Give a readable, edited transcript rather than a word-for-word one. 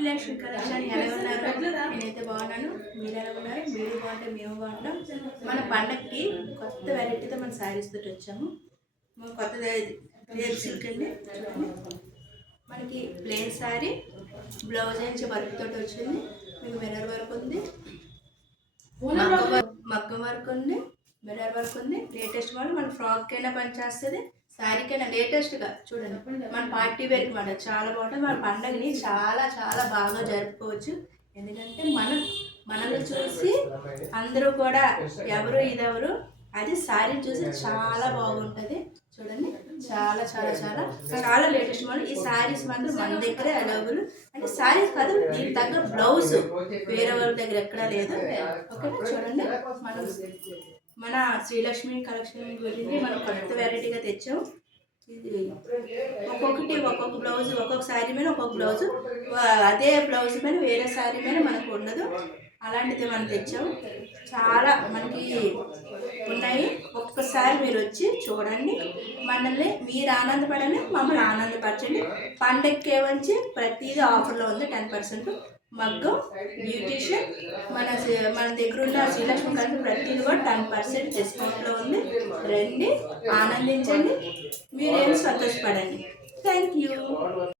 Srilakshmi collection ఎలా ఉన్నారు? నేనైతే బాగున్నాను. మీరు ఎలా ఉన్నారు? మీరు బాగుంటే మేము బాగుంటాం. మన పండగకి కొత్త వెరైటీతో మన శారీస్ తోటి వచ్చాము. మన కొత్తది రేప్ సిల్క్ అండి. మనకి ప్లెయిన్ శారీ బ్లౌజ్ నుంచి వర్క్ తోటి వచ్చింది. మీకు మిర్రర్ వర్క్ ఉంది, మగ్గం వర్క్ ఉంది, మిర్రర్ వర్క్ ఉంది. లేటెస్ట్ మోడల్ మన ఫ్రాక్ అయినా పనిచేస్తుంది, శారీకైనా లేటెస్ట్గా చూడండి. మన పార్టీ వేర్కి మాట చాలా బాగుంటుంది. మన పండుగని చాలా చాలా బాగా జరుపుకోవచ్చు. ఎందుకంటే మనల్ని చూసి అందరూ కూడా ఎవరు ఇదెవరు అది శారీ చూసి చాలా బాగుంటుంది. చూడండి, చాలా చాలా చాలా చాలా లేటెస్ట్ మోడల్. ఈ శారీస్ మాత్రం మన దగ్గరే అవైలబుల్. అంటే శారీస్ కాదు, దీనికి తగ్గ బ్లౌజ్ వేరే వాళ్ళ దగ్గర ఎక్కడా లేదు. ఓకేనా? చూడండి, మన శ్రీలక్ష్మి కలెక్షన్ గురించి మనం కొత్త వెరైటీగా తెచ్చాం. ఇది ఒక్కొక్క బ్లౌజ్, ఒక్కొక్క శారీ మీద ఒక్కొక్క బ్లౌజ్, అదే బ్లౌజ్ మీద వేరే శారీ మీద మనకు ఉండదు. అలాంటిది మనం తెచ్చాము. చాలా మనకి ఉన్నాయి. ఒక్కసారి మీరు వచ్చి చూడండి, మనల్ని మీరు ఆనందపడండి, మమ్మల్ని ఆనందపరచండి. పండగకే వచ్చి ప్రతిదీ ఆఫర్లో ఉంది. 10% మగ్గం, బ్యూటీషియన్, మన దగ్గర ఉన్న శ్రీలక్ష్మి కలిసి ప్రతిదీ కూడా 10% డిస్కౌంట్లో ఉంది. రండి, ఆనందించండి, మీరేం సంతోషపడండి. Thank you.